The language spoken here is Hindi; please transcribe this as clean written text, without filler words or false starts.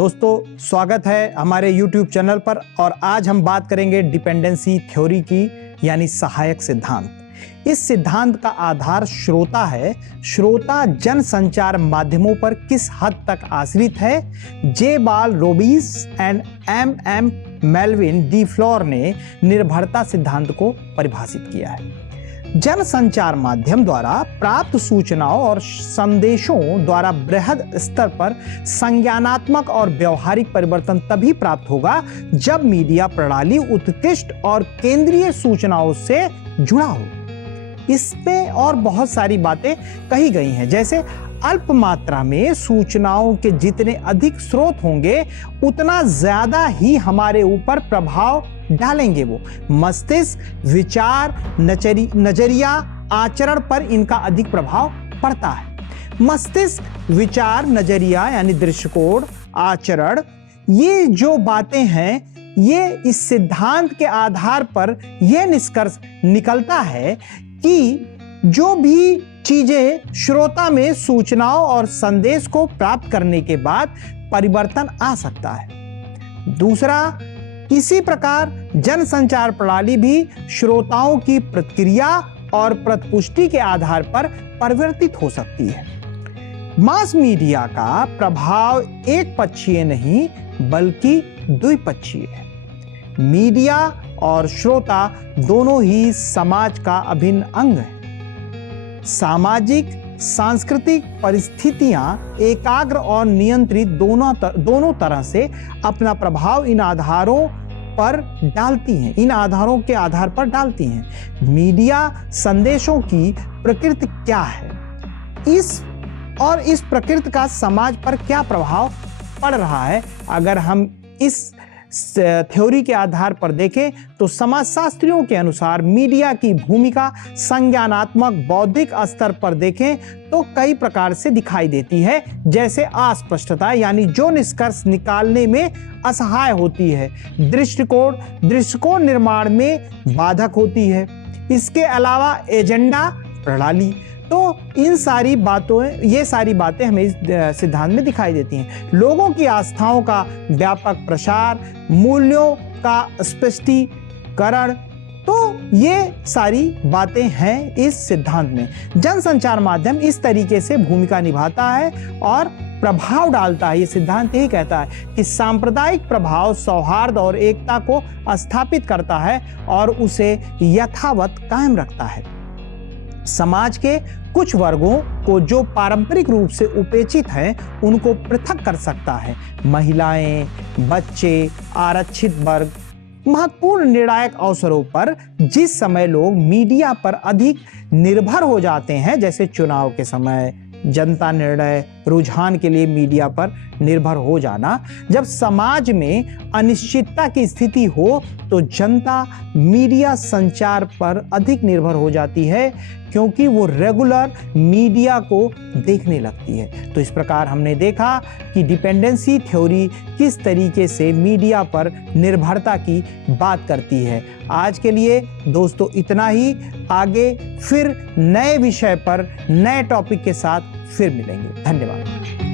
दोस्तों, स्वागत है हमारे YouTube चैनल पर। और आज हम बात करेंगे डिपेंडेंसी थ्योरी की, यानी सहायक सिद्धांत। इस सिद्धांत का आधार श्रोता है। श्रोता जन संचार माध्यमों पर किस हद तक आश्रित है। J Ball Rokeach and M Melvin DeFleur ने निर्भरता सिद्धांत को परिभाषित किया है। जन संचार माध्यम द्वारा प्राप्त सूचनाओं और संदेशों द्वारा बृहद स्तर पर संज्ञानात्मक और व्यवहारिक परिवर्तन तभी प्राप्त होगा जब मीडिया प्रणाली उत्कृष्ट और केंद्रीय सूचनाओं से जुड़ा हो। इसमें और बहुत सारी बातें कही गई हैं, जैसे अल्प मात्रा में सूचनाओं के जितने अधिक स्रोत होंगे उतना ज्यादा ही हमारे ऊपर प्रभाव डालेंगे। वो मस्तिष्क, विचार, नजरिया, आचरण पर इनका अधिक प्रभाव पड़ता है। मस्तिष्क, विचार, नजरिया यानी दृष्टिकोण, आचरण, ये जो बातें हैं, ये इस सिद्धांत के आधार पर यह निष्कर्ष निकलता है कि जो भी चीजें श्रोता में सूचनाओं और संदेश को प्राप्त करने के बाद परिवर्तन आ सकता है। दूसरा, इसी प्रकार जन संचार प्रणाली भी श्रोताओं की प्रतिक्रिया और प्रतिपुष्टि के आधार पर परिवर्तित हो सकती है। मास मीडिया का प्रभाव एक पक्षीय नहीं बल्कि द्विपक्षीय है। मीडिया और श्रोता दोनों ही समाज का अभिन्न अंग है। सामाजिक सांस्कृतिक परिस्थितियां एकाग्र और नियंत्रित दोनों तरह से अपना प्रभाव इन आधारों के आधार पर डालती हैं। मीडिया संदेशों की प्रकृति क्या है, इस प्रकृति का समाज पर क्या प्रभाव पड़ रहा है। अगर हम इस थ्योरी के आधार पर देखें तो समाजशास्त्रियों के अनुसार मीडिया की भूमिका संज्ञानात्मक बौद्धिक स्तर पर देखें तो कई प्रकार से दिखाई देती है, जैसे अस्पष्टता यानी जो निष्कर्ष निकालने में असहाय होती है, दृष्टिकोण निर्माण में बाधक होती है। इसके अलावा एजेंडा प्रणाली, तो ये सारी बातें हमें इस सिद्धांत में दिखाई देती हैं। लोगों की आस्थाओं का व्यापक प्रसार, मूल्यों का स्पष्टीकरण, तो ये सारी बातें हैं इस सिद्धांत में। जनसंचार माध्यम इस तरीके से भूमिका निभाता है और प्रभाव डालता है। ये सिद्धांत यही कहता है कि सांप्रदायिक प्रभाव सौहार्द और एकता को स्थापित करता है और उसे यथावत कायम रखता है। समाज के कुछ वर्गों को जो पारंपरिक रूप से उपेक्षित हैं उनको पृथक कर सकता है। महिलाएं, बच्चे, आरक्षित वर्ग। महत्वपूर्ण निर्णायक अवसरों पर जिस समय लोग मीडिया पर अधिक निर्भर हो जाते हैं, जैसे चुनाव के समय, जनता निर्णय, रुझान के लिए मीडिया पर निर्भर हो जाना, जब समाज में अनिश्चितता की स्थिति हो तो जनता मीडिया संचार पर अधिक निर्भर हो जाती है, क्योंकि वो रेगुलर मीडिया को देखने लगती है। तो इस प्रकार हमने देखा कि डिपेंडेंसी थ्योरी किस तरीके से मीडिया पर निर्भरता की बात करती है। आज के लिए दोस्तों इतना ही। आगे फिर नए विषय पर नए टॉपिक के साथ फिर मिलेंगे। धन्यवाद।